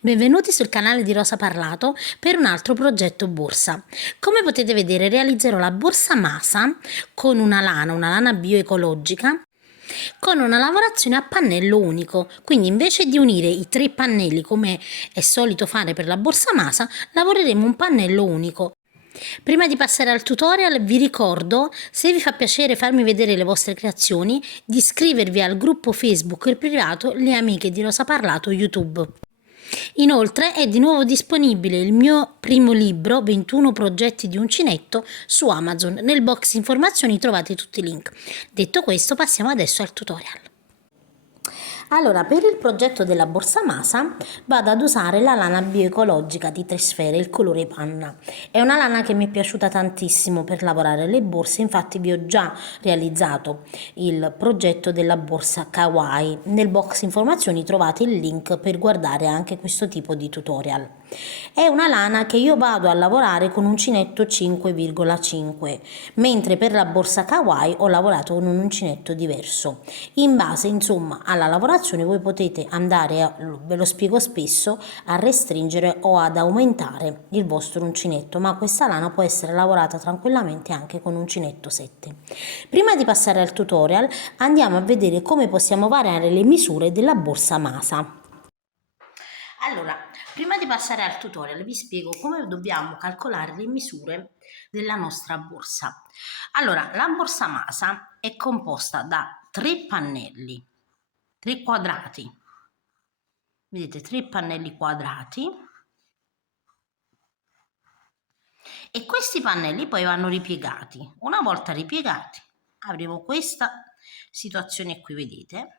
Benvenuti sul canale di Rosa Parlato per un altro progetto borsa. Come potete vedere realizzerò la borsa Masa con una lana bioecologica, con una lavorazione a pannello unico. Quindi invece di unire i 3 pannelli come è solito fare per la borsa Masa, lavoreremo un pannello unico. Prima di passare al tutorial vi ricordo, se vi fa piacere farmi vedere le vostre creazioni, di iscrivervi al gruppo Facebook privato Le Amiche di Rosa Parlato YouTube. Inoltre è di nuovo disponibile il mio primo libro 21 progetti di uncinetto su Amazon. Nel box informazioni trovate tutti i link. Detto questo, passiamo adesso al tutorial. Allora, per il progetto della borsa Masa vado ad usare la lana bioecologica di Tresfere, il colore panna. È una lana che mi è piaciuta tantissimo per lavorare le borse, infatti vi ho già realizzato il progetto della borsa Kawaii. Nel box informazioni trovate il link per guardare anche questo tipo di tutorial. È una lana che io vado a lavorare con uncinetto 5,5, mentre per la borsa Kawaii ho lavorato con un uncinetto diverso. In base insomma alla lavorazione voi potete andare, ve lo spiego spesso, a restringere o ad aumentare il vostro uncinetto, ma questa lana può essere lavorata tranquillamente anche con uncinetto 7. Prima di passare al tutorial andiamo a vedere come possiamo variare le misure della borsa Masa. Allora, prima di passare al tutorial vi spiego come dobbiamo calcolare le misure della nostra borsa. Allora, la borsa Masa è composta da 3 pannelli, 3 quadrati, vedete 3 pannelli quadrati, e questi pannelli poi vanno ripiegati. Una volta ripiegati avremo questa situazione qui, vedete?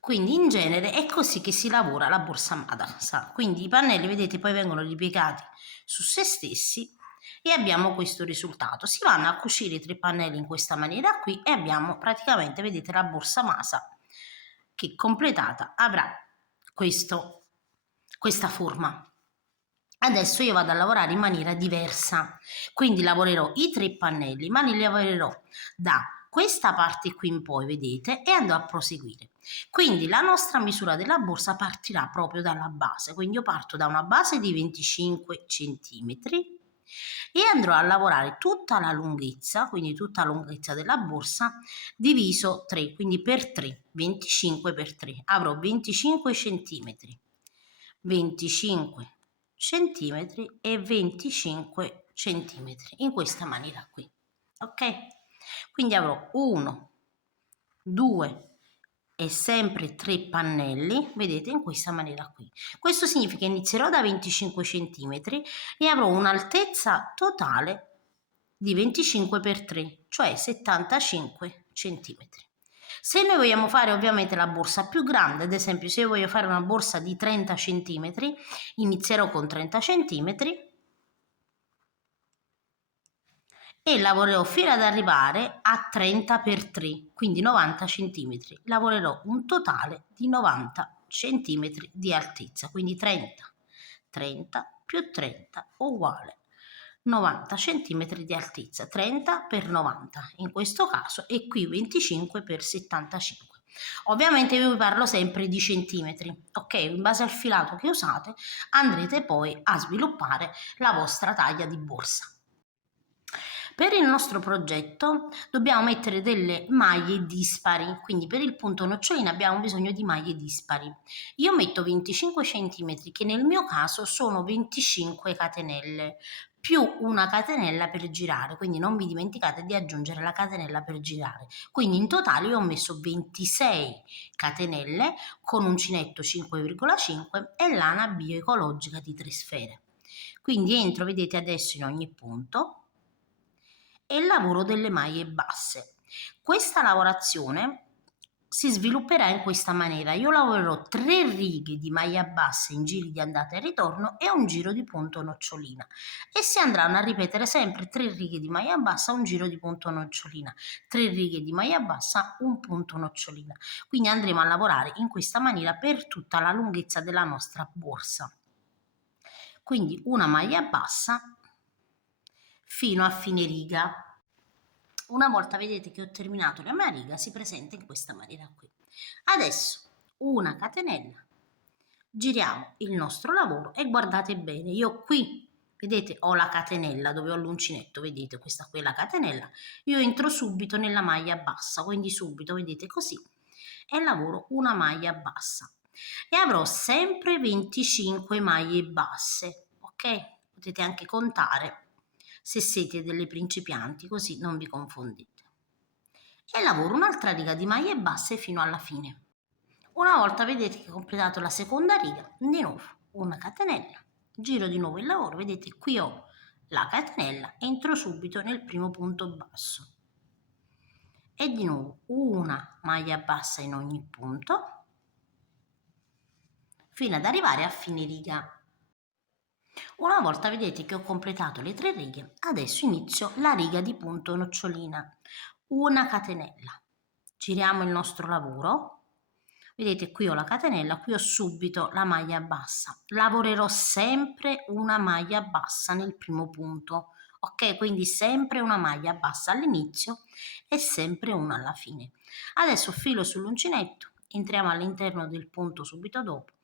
Quindi in genere è così che si lavora la borsa Masa. Quindi i pannelli, vedete, poi vengono ripiegati su se stessi e abbiamo questo risultato. Si vanno a cucire i 3 pannelli in questa maniera qui e abbiamo praticamente, vedete, la borsa Masa che completata avrà questa forma. Adesso io vado a lavorare in maniera diversa, quindi lavorerò i 3 pannelli, ma li lavorerò da questa parte qui in poi, vedete, e andrò a proseguire. Quindi la nostra misura della borsa partirà proprio dalla base, quindi io parto da una base di 25 centimetri e andrò a lavorare tutta la lunghezza, quindi tutta la lunghezza della borsa diviso 3, quindi per 3, 25 per 3, avrò 25 centimetri, 25 centimetri e 25 centimetri in questa maniera qui, ok? Quindi avrò 1, 2 e sempre 3 pannelli, vedete, in questa maniera qui. Questo significa che inizierò da 25 centimetri e avrò un'altezza totale di 25 per 3, cioè 75 centimetri. Se noi vogliamo fare ovviamente la borsa più grande, ad esempio se io voglio fare una borsa di 30 centimetri, inizierò con 30 centimetri e lavorerò fino ad arrivare a 30 per 3, quindi 90 centimetri. Lavorerò un totale di 90 centimetri di altezza, quindi 30, 30 più 30 uguale 90 centimetri di altezza, 30 per 90 in questo caso, e qui 25 per 75. Ovviamente io vi parlo sempre di centimetri, ok? In base al filato che usate andrete poi a sviluppare la vostra taglia di borsa. Per il nostro progetto dobbiamo mettere delle maglie dispari, quindi per il punto nocciolina abbiamo bisogno di maglie dispari. Io metto 25 centimetri, che nel mio caso sono 25 catenelle, più una catenella per girare, quindi non vi dimenticate di aggiungere la catenella per girare. Quindi in totale io ho messo 26 catenelle con uncinetto 5,5 e lana bioecologica di Tresfere. Quindi entro, vedete, adesso in ogni punto e lavoro delle maglie basse. Questa lavorazione si svilupperà in questa maniera: io lavorerò 3 righe di maglia bassa in giri di andata e ritorno e un giro di punto nocciolina, e si andranno a ripetere sempre 3 righe di maglia bassa, un giro di punto nocciolina, 3 righe di maglia bassa, un punto nocciolina. Quindi andremo a lavorare in questa maniera per tutta la lunghezza della nostra borsa. Quindi una maglia bassa fino a fine riga. Una volta vedete che ho terminato la mia riga, si presenta in questa maniera qui. Adesso una catenella, giriamo il nostro lavoro e guardate bene, io qui vedete ho la catenella dove ho l'uncinetto, vedete questa qui è la catenella, io entro subito nella maglia bassa, quindi subito vedete così e lavoro una maglia bassa e avrò sempre 25 maglie basse, ok? Potete anche contare se siete delle principianti, così non vi confondete. E lavoro un'altra riga di maglie basse fino alla fine. Una volta vedete che ho completato la seconda riga, di nuovo una catenella, giro di nuovo il lavoro, vedete qui ho la catenella, entro subito nel primo punto basso e di nuovo una maglia bassa in ogni punto fino ad arrivare a fine riga. Una volta vedete che ho completato le 3 righe, adesso inizio la riga di punto nocciolina, una catenella, giriamo il nostro lavoro, vedete qui ho la catenella, qui ho subito la maglia bassa, lavorerò sempre una maglia bassa nel primo punto, ok? Quindi sempre una maglia bassa all'inizio e sempre una alla fine. Adesso filo sull'uncinetto, entriamo all'interno del punto subito dopo,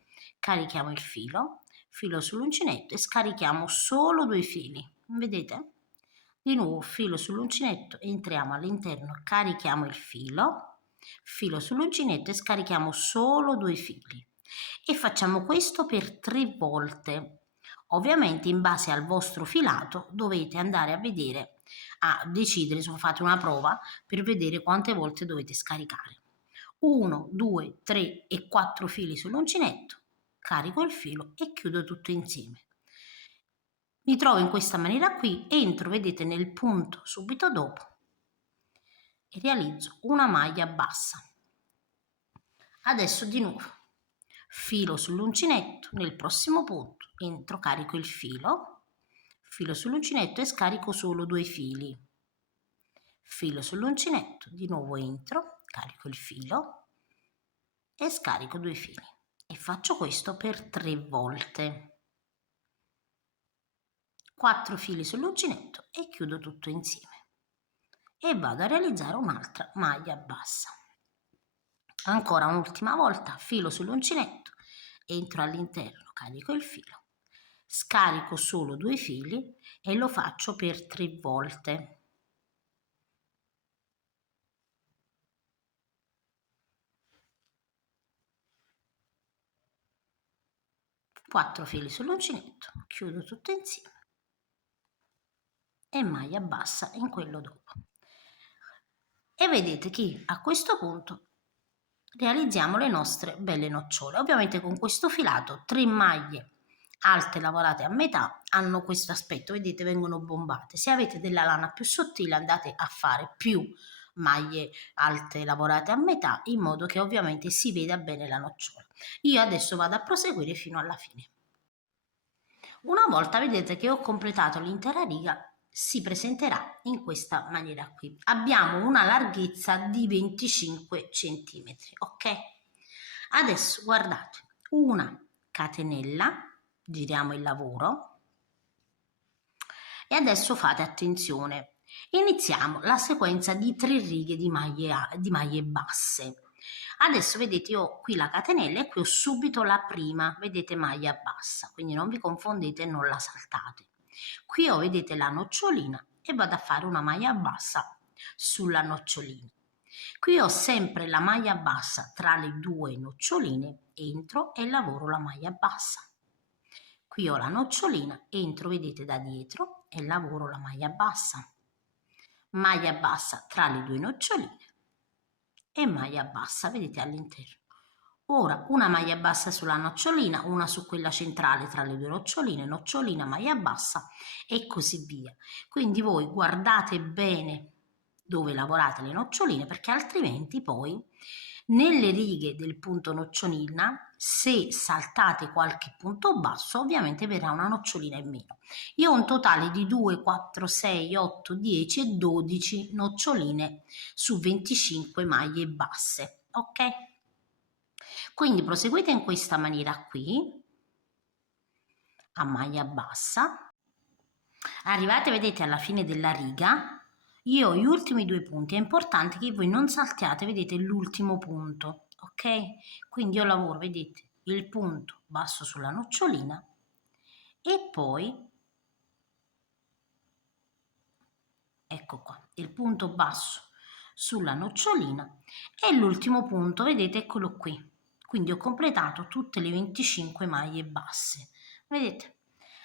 carichiamo il filo sull'uncinetto e scarichiamo solo 2 fili, vedete? Di nuovo filo sull'uncinetto, entriamo all'interno, carichiamo il filo sull'uncinetto e scarichiamo solo 2 fili e facciamo questo per 3 volte. Ovviamente in base al vostro filato dovete andare a vedere, a decidere, fate una prova per vedere quante volte dovete scaricare. 1, 2, 3 e 4 fili sull'uncinetto, carico il filo e chiudo tutto insieme. Mi trovo in questa maniera qui, entro, vedete, nel punto subito dopo e realizzo una maglia bassa. Adesso di nuovo filo sull'uncinetto, nel prossimo punto entro, carico il filo sull'uncinetto e scarico solo 2 fili. Filo sull'uncinetto, di nuovo entro, carico il filo e scarico 2 fili e faccio questo per 3 volte. 4 fili sull'uncinetto e chiudo tutto insieme e vado a realizzare un'altra maglia bassa. Ancora un'ultima volta filo sull'uncinetto, entro all'interno, carico il filo, scarico solo 2 fili e lo faccio per 3 volte. Quattro fili sull'uncinetto, chiudo tutto insieme e maglia bassa in quello dopo. E vedete che a questo punto realizziamo le nostre belle nocciole. Ovviamente con questo filato 3 maglie alte lavorate a metà hanno questo aspetto, vedete, vengono bombate. Se avete della lana più sottile andate a fare più maglie alte lavorate a metà in modo che ovviamente si veda bene la nocciola. Io adesso vado a proseguire fino alla fine. Una volta vedete che ho completato l'intera riga, si presenterà in questa maniera qui. Abbiamo una larghezza di 25 cm, ok? Adesso guardate, una catenella, giriamo il lavoro e adesso fate attenzione. Iniziamo la sequenza di 3 righe di maglie basse. Adesso vedete io ho qui la catenella e qui ho subito la prima, vedete, maglia bassa, quindi non vi confondete e non la saltate. Qui ho, vedete, la nocciolina e vado a fare una maglia bassa sulla nocciolina. Qui ho sempre la maglia bassa tra le 2 noccioline, entro e lavoro la maglia bassa. Qui ho la nocciolina, entro, vedete, da dietro e lavoro la maglia bassa. Maglia bassa tra le 2 noccioline e maglia bassa, vedete, all'interno. Ora una maglia bassa sulla nocciolina, una su quella centrale tra le 2 noccioline, nocciolina, maglia bassa e così via. Quindi voi guardate bene dove lavorate le noccioline, perché altrimenti poi nelle righe del punto nocciolina, se saltate qualche punto basso, ovviamente verrà una nocciolina in meno. Io ho un totale di 2, 4, 6, 8, 10 e 12 noccioline su 25 maglie basse, ok? Quindi proseguite in questa maniera qui, a maglia bassa, arrivate, vedete, alla fine della riga, io ho gli ultimi 2 punti, è importante che voi non saltiate, vedete, l'ultimo punto, ok? Quindi io lavoro, vedete, il punto basso sulla nocciolina e poi, ecco qua, il punto basso sulla nocciolina e l'ultimo punto, vedete, eccolo qui. Quindi ho completato tutte le 25 maglie basse, vedete?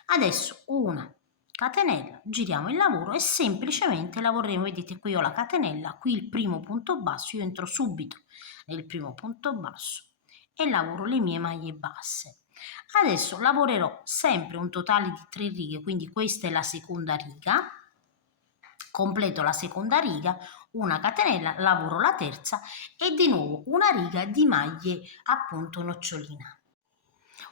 Adesso una catenella, giriamo il lavoro e semplicemente lavoreremo, vedete qui ho la catenella, qui il primo punto basso, io entro subito nel primo punto basso e lavoro le mie maglie basse. Adesso lavorerò sempre un totale di 3 righe, quindi questa è la seconda riga, completo la seconda riga, una catenella, lavoro la terza e di nuovo una riga di maglie appunto nocciolina.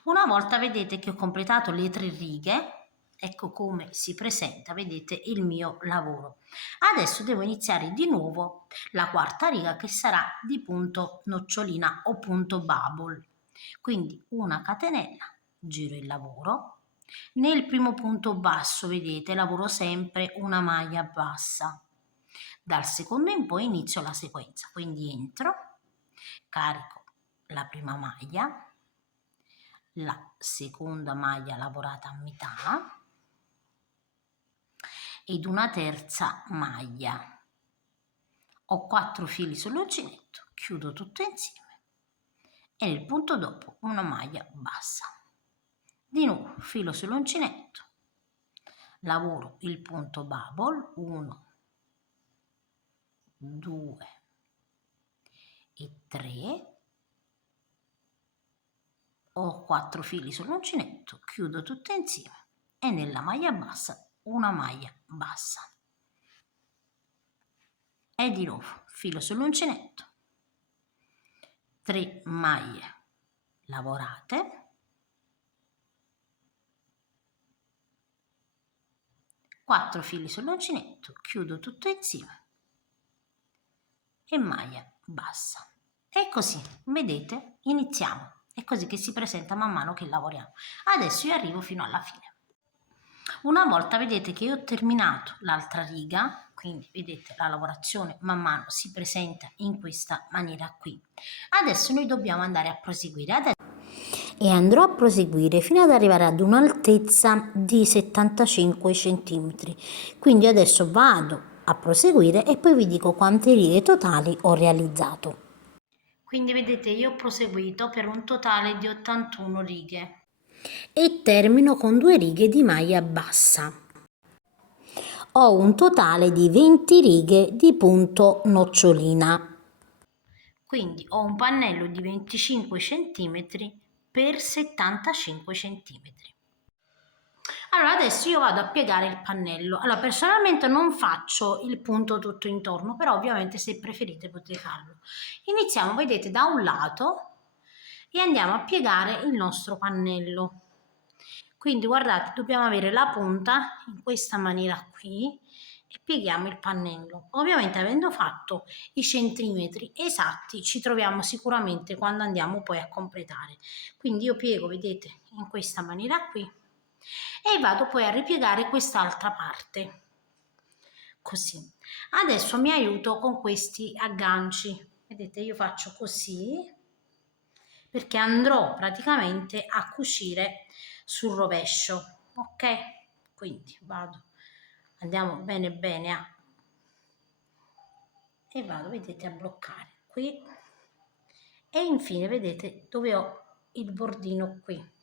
Una volta vedete che ho completato le 3 righe, ecco come si presenta, vedete il mio lavoro. Adesso devo iniziare di nuovo la quarta riga che sarà di punto nocciolina o punto bubble. Quindi una catenella, giro il lavoro. Nel primo punto basso, vedete, lavoro sempre una maglia bassa. Dal secondo in poi inizio la sequenza, quindi entro, carico la prima maglia, la seconda maglia lavorata a metà ed una terza maglia. Ho 4 fili sull'uncinetto, chiudo tutto insieme e nel punto dopo una maglia bassa. Di nuovo filo sull'uncinetto, lavoro il punto bubble, 1, 2 e 3. Ho 4 fili sull'uncinetto, chiudo tutto insieme e nella maglia bassa una maglia bassa. E di nuovo filo sull'uncinetto, 3 maglie lavorate, 4 fili sull'uncinetto, chiudo tutto insieme e maglia bassa. E così, vedete, iniziamo. È così che si presenta man mano che lavoriamo. Adesso io arrivo fino alla fine. Una volta vedete che io ho terminato l'altra riga, quindi vedete la lavorazione man mano si presenta in questa maniera qui. Adesso noi dobbiamo andare a proseguire. E andrò a proseguire fino ad arrivare ad un'altezza di 75 cm. Quindi adesso vado a proseguire e poi vi dico quante righe totali ho realizzato. Quindi vedete io ho proseguito per un totale di 81 righe. E termino con 2 righe di maglia bassa. Ho un totale di 20 righe di punto nocciolina. Quindi ho un pannello di 25 cm per 75 cm. Allora adesso io vado a piegare il pannello. Allora personalmente non faccio il punto tutto intorno, però ovviamente se preferite potete farlo. Iniziamo, vedete, da un lato e andiamo a piegare il nostro pannello. Quindi guardate, dobbiamo avere la punta in questa maniera qui e pieghiamo il pannello. Ovviamente avendo fatto i centimetri esatti ci troviamo sicuramente quando andiamo poi a completare. Quindi io piego, vedete, in questa maniera qui e vado poi a ripiegare quest'altra parte. Così. Adesso mi aiuto con questi agganci. Vedete, io faccio così perché andrò praticamente a cucire sul rovescio, ok? Quindi vado, andiamo bene bene a e vado, vedete, a bloccare qui e infine vedete dove ho il bordino qui.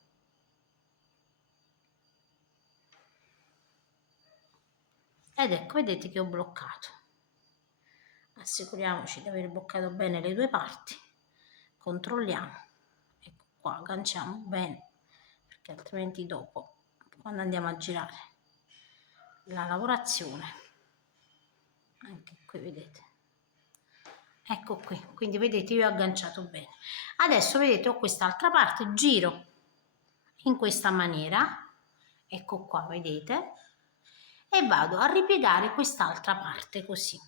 Ed ecco, vedete che ho bloccato. Assicuriamoci di aver bloccato bene le due parti, controlliamo, ecco qua, agganciamo bene perché altrimenti dopo quando andiamo a girare la lavorazione, anche qui vedete, ecco qui, quindi vedete io ho agganciato bene. Adesso vedete ho quest'altra parte, giro in questa maniera, ecco qua vedete, e vado a ripiegare quest'altra parte così.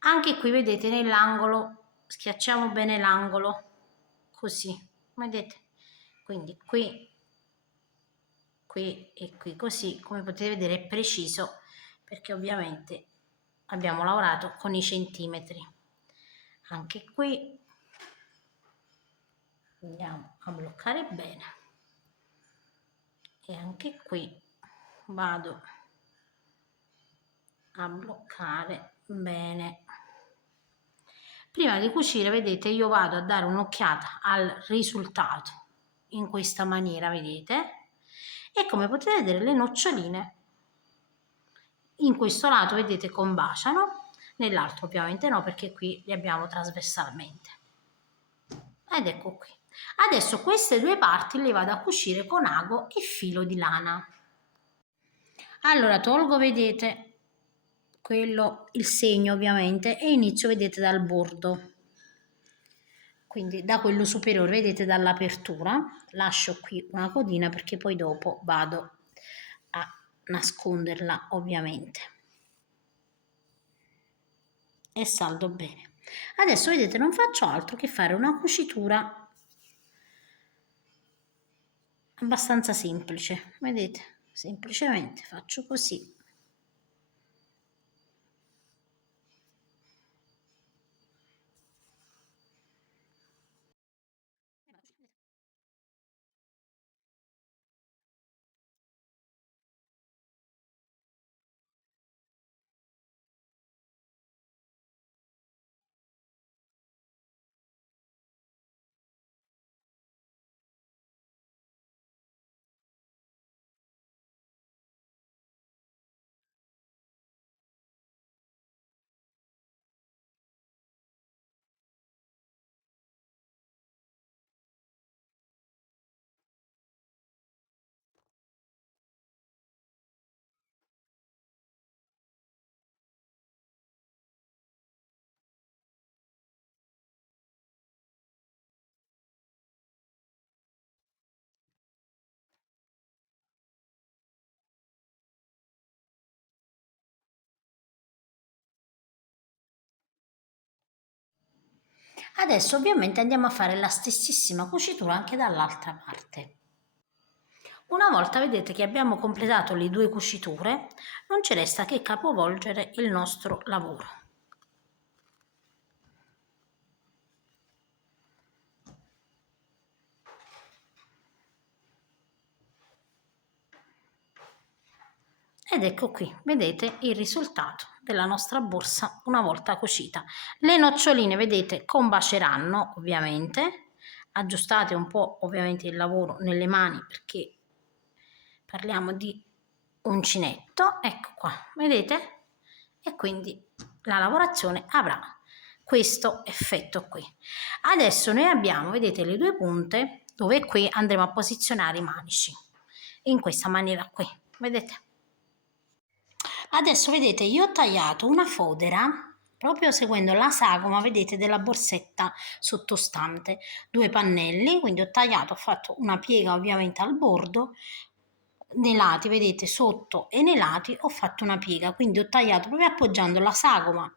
Anche qui vedete nell'angolo, schiacciamo bene l'angolo, così, vedete? Quindi qui, qui e qui, così, come potete vedere è preciso, perché ovviamente abbiamo lavorato con i centimetri. Anche qui, andiamo a bloccare bene e anche qui vado a bloccare bene. Prima di cucire, vedete, io vado a dare un'occhiata al risultato in questa maniera, vedete, e come potete vedere le noccioline in questo lato, vedete, combaciano, nell'altro ovviamente no, perché qui li abbiamo trasversalmente. Ed ecco qui. Adesso queste due parti le vado a cucire con ago e filo di lana. Allora tolgo, vedete, quello, il segno ovviamente, e inizio, vedete, dal bordo. Quindi da quello superiore, vedete, dall'apertura, lascio qui una codina perché poi dopo vado a nasconderla ovviamente. E saldo bene. Adesso vedete non faccio altro che fare una cucitura abbastanza semplice, vedete, semplicemente faccio così. Adesso ovviamente andiamo a fare la stessissima cucitura anche dall'altra parte. Una volta vedete che abbiamo completato le due cuciture, non ci resta che capovolgere il nostro lavoro. Ed ecco qui, vedete il risultato della nostra borsa una volta cucita. Le noccioline, vedete, combaceranno ovviamente, aggiustate un po' ovviamente il lavoro nelle mani perché parliamo di uncinetto, ecco qua, vedete? E quindi la lavorazione avrà questo effetto qui. Adesso noi abbiamo, vedete, le due punte dove qui andremo a posizionare i manici, in questa maniera qui, vedete? Adesso vedete io ho tagliato una fodera proprio seguendo la sagoma, vedete, della borsetta sottostante, due pannelli, quindi ho tagliato, ho fatto una piega ovviamente al bordo, nei lati, vedete, sotto e nei lati ho fatto una piega, quindi ho tagliato proprio appoggiando la sagoma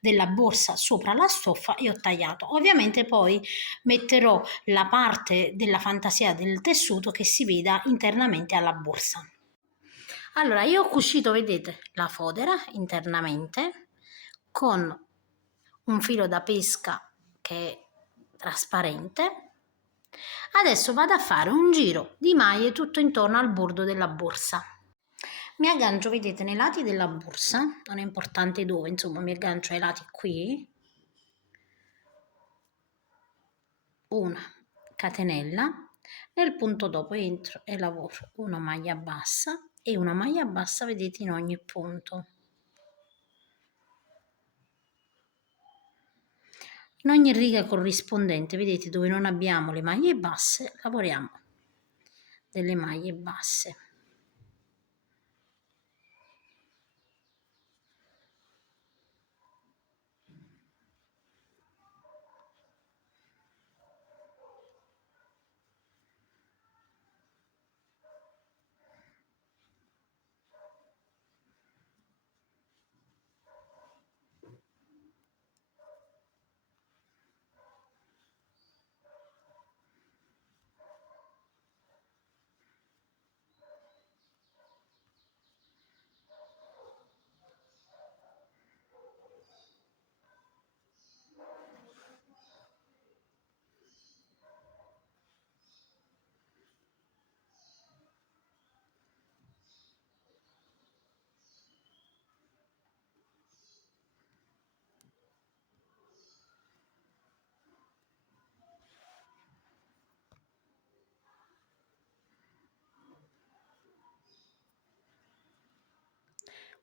della borsa sopra la stoffa e ho tagliato. Ovviamente poi metterò la parte della fantasia del tessuto che si veda internamente alla borsa. Allora, io ho cucito, vedete, la fodera internamente con un filo da pesca che è trasparente. Adesso vado a fare un giro di maglie tutto intorno al bordo della borsa. Mi aggancio, vedete, nei lati della borsa, non è importante dove, insomma, mi aggancio ai lati qui, una catenella, nel punto dopo entro e lavoro una maglia bassa e una maglia bassa, vedete, in ogni punto. In ogni riga corrispondente, vedete, dove non abbiamo le maglie basse, lavoriamo delle maglie basse.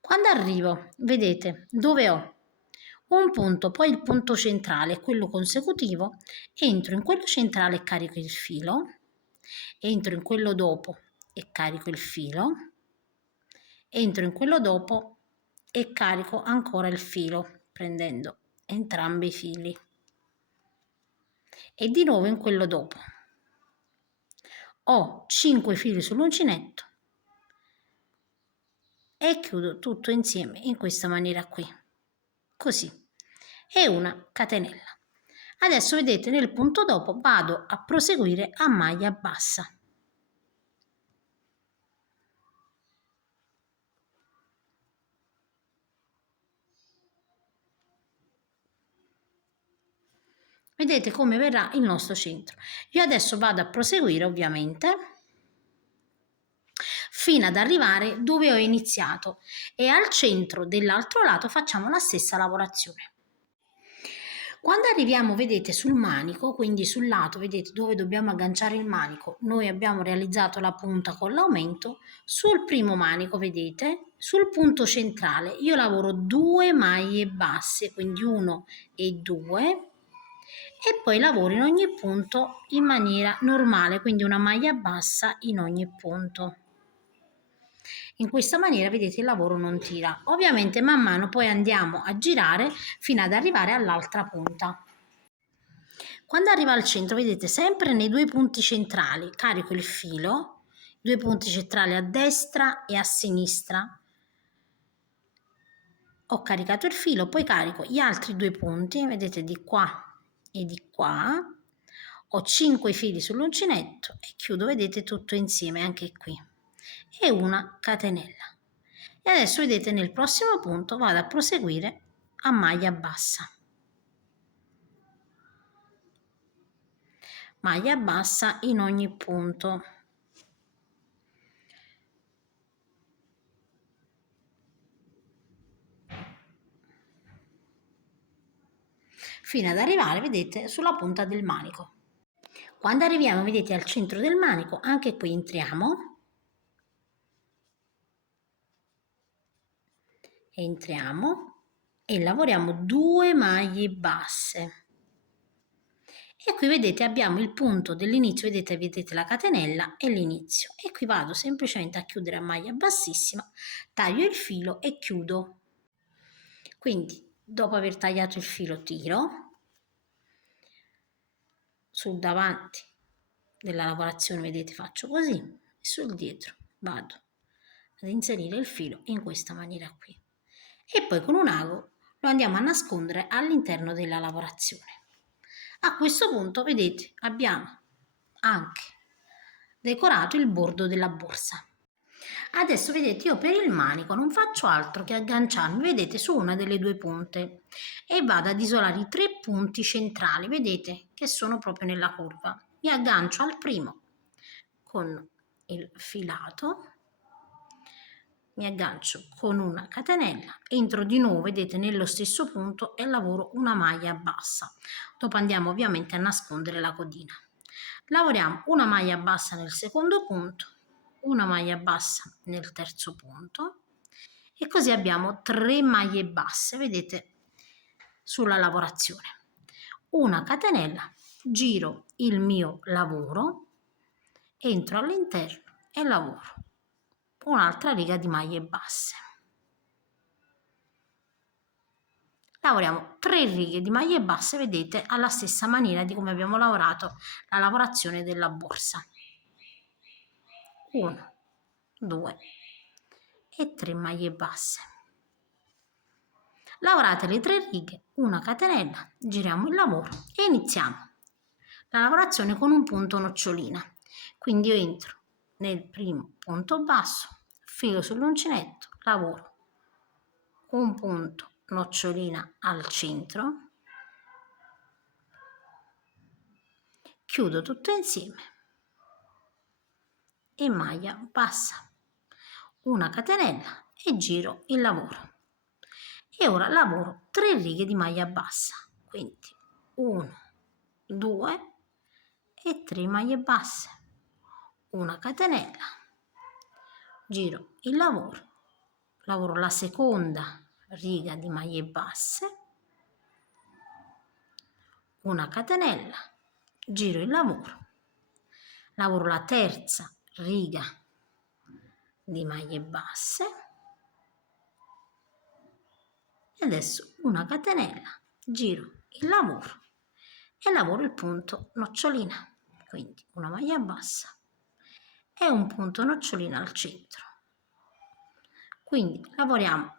Quando arrivo, vedete, dove ho un punto, poi il punto centrale, quello consecutivo, entro in quello centrale e carico il filo, entro in quello dopo e carico il filo, entro in quello dopo e carico ancora il filo, prendendo entrambi i fili, e di nuovo in quello dopo. Ho 5 fili sull'uncinetto e chiudo tutto insieme in questa maniera qui, così, e una catenella. Adesso vedete, nel punto dopo vado a proseguire a maglia bassa. Vedete come verrà il nostro centro. Io adesso vado a proseguire ovviamente fino ad arrivare dove ho iniziato e al centro dell'altro lato facciamo la stessa lavorazione. Quando arriviamo, vedete, sul manico, quindi sul lato, vedete, dove dobbiamo agganciare il manico, noi abbiamo realizzato la punta con l'aumento. Sul primo manico, vedete, sul punto centrale io lavoro 2 maglie basse, quindi 1 e 2, e poi lavoro in ogni punto in maniera normale, quindi una maglia bassa in ogni punto. In questa maniera, vedete, il lavoro non tira. Ovviamente man mano poi andiamo a girare fino ad arrivare all'altra punta. Quando arriva al centro, vedete, sempre nei 2 punti centrali carico il filo, 2 punti centrali a destra e a sinistra. Ho caricato il filo, poi carico gli altri 2 punti, vedete, di qua e di qua. Ho 5 fili sull'uncinetto e chiudo, vedete, tutto insieme anche qui, e una catenella. E adesso, vedete, nel prossimo punto vado a proseguire a maglia bassa. Maglia bassa in ogni punto. Fino ad arrivare, vedete, sulla punta del manico. Quando arriviamo, vedete, al centro del manico, anche qui entriamo e lavoriamo 2 maglie basse. E qui, vedete, abbiamo il punto dell'inizio, vedete la catenella e l'inizio. E qui vado semplicemente a chiudere a maglia bassissima, taglio il filo e chiudo. Quindi, dopo aver tagliato il filo, tiro sul davanti della lavorazione, vedete, faccio così, e sul dietro vado ad inserire il filo in questa maniera qui, e poi con un ago lo andiamo a nascondere all'interno della lavorazione. A questo punto, vedete, abbiamo anche decorato il bordo della borsa. Adesso, vedete, io per il manico non faccio altro che agganciarmi, vedete, su una delle 2 punte e vado ad isolare i 3 punti centrali, vedete, che sono proprio nella curva. Mi aggancio al primo con il filato, mi aggancio con una catenella, entro di nuovo, vedete, nello stesso punto e lavoro una maglia bassa. Dopo andiamo ovviamente a nascondere la codina. Lavoriamo una maglia bassa nel secondo punto, una maglia bassa nel terzo punto, e così abbiamo 3 maglie basse, vedete, sulla lavorazione. Una catenella, giro il mio lavoro, entro all'interno e lavoro un'altra riga di maglie basse. Lavoriamo 3 righe di maglie basse, vedete, alla stessa maniera di come abbiamo lavorato la lavorazione della borsa. 1, 2 e 3 maglie basse. Lavorate le 3 righe, una catenella, giriamo il lavoro e iniziamo la lavorazione con un punto nocciolina. Quindi io entro nel primo punto basso, filo sull'uncinetto, lavoro un punto nocciolina al centro, chiudo tutto insieme e maglia bassa, una catenella e giro il lavoro. E ora lavoro 3 righe di maglia bassa, quindi 1, 2 e 3 maglie basse, una catenella, giro il lavoro, lavoro la seconda riga di maglie basse, una catenella, giro il lavoro, lavoro la terza riga di maglie basse e adesso una catenella, giro il lavoro e lavoro il punto nocciolina, quindi una maglia bassa e un punto nocciolina al centro. Quindi lavoriamo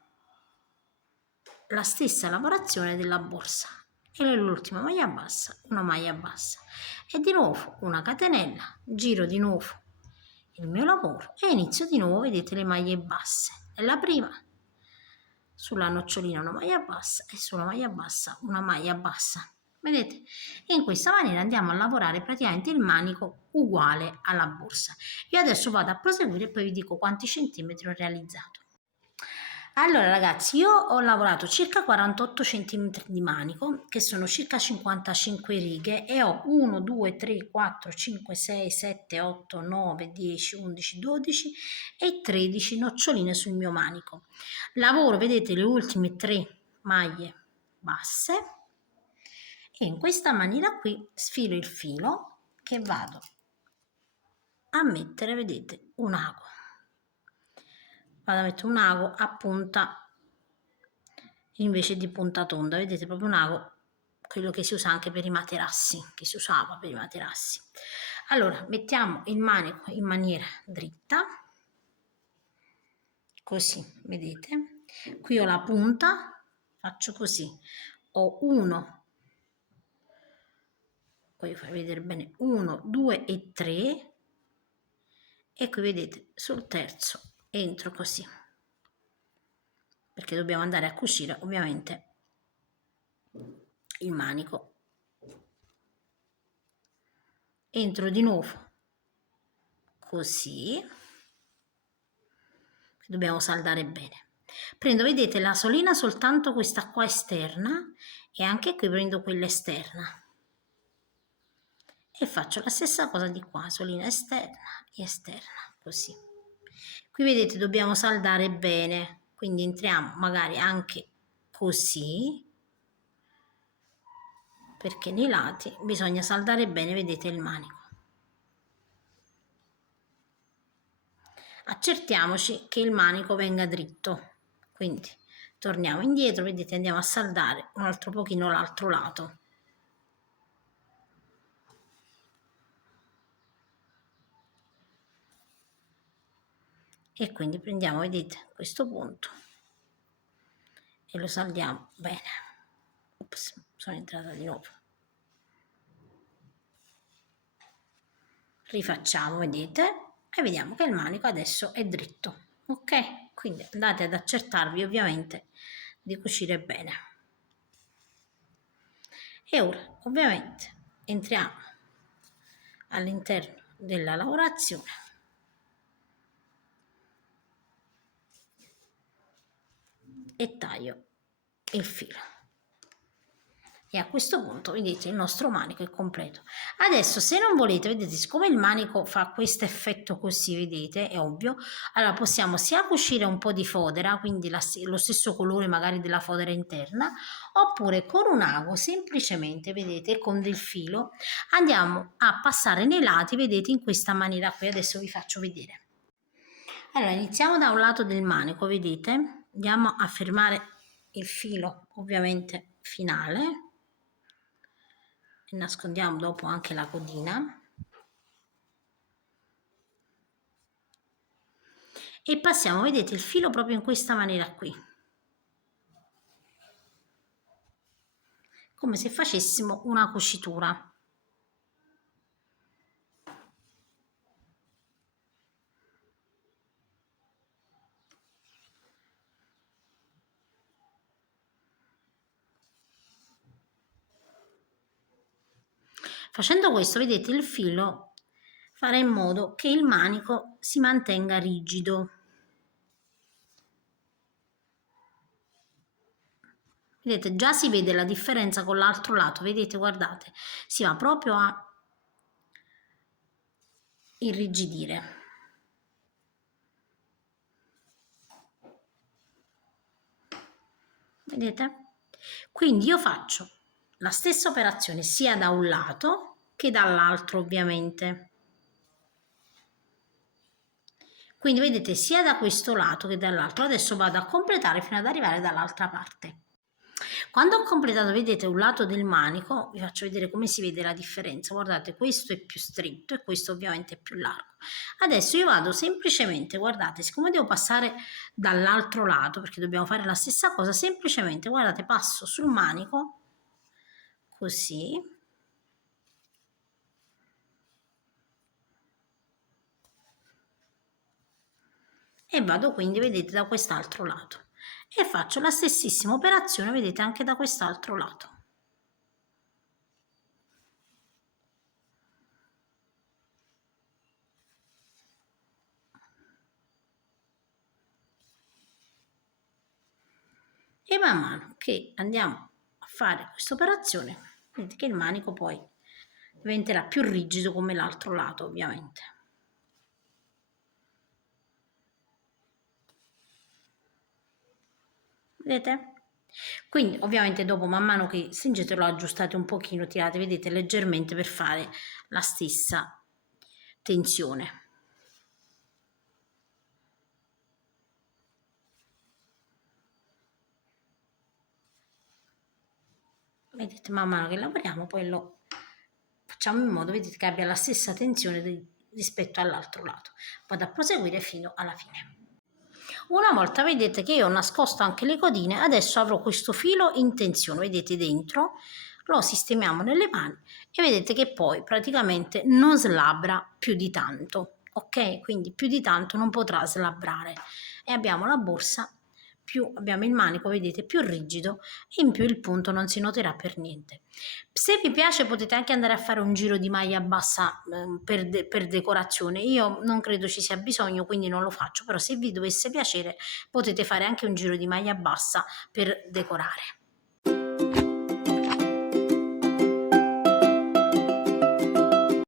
la stessa lavorazione della borsa e nell'ultima maglia bassa una maglia bassa e di nuovo una catenella, giro di nuovo il mio lavoro e inizio di nuovo, vedete, le maglie basse. Nella prima sulla nocciolina una maglia bassa e sulla maglia bassa una maglia bassa, vedete? E in questa maniera andiamo a lavorare praticamente il manico uguale alla borsa. Io adesso vado a proseguire e poi vi dico quanti centimetri ho realizzato. Allora ragazzi, io ho lavorato circa 48 cm di manico, che sono circa 55 righe, e ho 1, 2, 3, 4, 5, 6, 7, 8, 9, 10, 11, 12 e 13 noccioline sul mio manico. Lavoro, vedete, le ultime 3 maglie basse e in questa maniera qui sfilo il filo che vado a mettere, vedete, un ago. Vado a mettere un ago a punta invece di punta tonda, vedete, proprio un ago, quello che si usa anche per i materassi, che si usava per i materassi. Allora mettiamo il manico in maniera dritta, così, vedete, qui ho la punta, faccio così, ho 1, voglio far vedere bene, 1, 2 e 3 e qui vedete sul terzo entro così, perché dobbiamo andare a cucire ovviamente il manico. Entro di nuovo così, dobbiamo saldare bene. Prendo, vedete, la solina soltanto questa qua esterna e anche qui prendo quella esterna e faccio la stessa cosa di qua, solina esterna e esterna, così. Qui vedete dobbiamo saldare bene, quindi entriamo magari anche così, perché nei lati bisogna saldare bene, vedete, il manico. Accertiamoci che il manico venga dritto, quindi torniamo indietro, vedete, andiamo a saldare un altro pochino l'altro lato. E quindi prendiamo, vedete, questo punto e lo saldiamo bene. Ops, sono entrata di nuovo. Rifacciamo, vedete, e vediamo che il manico adesso è dritto, ok? Quindi andate ad accertarvi ovviamente di cucire bene. E ora ovviamente entriamo all'interno della lavorazione e taglio il filo. E a questo punto vedete il nostro manico è completo. Adesso se non volete, vedete, siccome il manico fa questo effetto così, vedete, è ovvio, allora possiamo sia cucire un po' di fodera, quindi lo stesso colore magari della fodera interna, oppure con un ago semplicemente, vedete, con del filo andiamo a passare nei lati, vedete, in questa maniera qui. Adesso vi faccio vedere. Allora iniziamo da un lato del manico, vedete, andiamo a fermare il filo ovviamente finale e nascondiamo dopo anche la codina e passiamo, vedete, il filo proprio in questa maniera qui, come se facessimo una cucitura. Facendo questo, vedete, il filo farà in modo che il manico si mantenga rigido. Vedete, già si vede la differenza con l'altro lato, vedete, guardate, si va proprio a irrigidire. vedete? Quindi io faccio la stessa operazione sia da un lato che dall'altro, ovviamente. Quindi vedete sia da questo lato che dall'altro. Adesso vado a completare fino ad arrivare dall'altra parte. Quando ho completato, vedete, un lato del manico, vi faccio vedere come si vede la differenza. Guardate, questo è più stretto e questo ovviamente è più largo. Adesso io vado semplicemente, guardate, siccome devo passare dall'altro lato, perché dobbiamo fare la stessa cosa, semplicemente, guardate, passo sul manico, così, e vado quindi, vedete, da quest'altro lato. E faccio la stessissima operazione, vedete, anche da quest'altro lato. E man mano che andiamo a fare questa operazione, vedete che il manico poi diventerà più rigido come l'altro lato, ovviamente. Vedete? Quindi ovviamente dopo man mano che stringete lo aggiustate un pochino, tirate, vedete, leggermente per fare la stessa tensione. Vedete, man mano che lavoriamo poi lo facciamo in modo, vedete, che abbia la stessa tensione rispetto all'altro lato. Vado a proseguire fino alla fine. Una volta vedete che io ho nascosto anche le codine, adesso avrò questo filo in tensione, vedete dentro, lo sistemiamo nelle mani e vedete che poi praticamente non slabra più di tanto, ok? Quindi più di tanto non potrà slabrare e abbiamo la borsa più abbiamo il manico, vedete, più rigido e in più il punto non si noterà per niente. Se vi piace potete anche andare a fare un giro di maglia bassa per decorazione, io non credo ci sia bisogno quindi non lo faccio, però se vi dovesse piacere potete fare anche un giro di maglia bassa per decorare.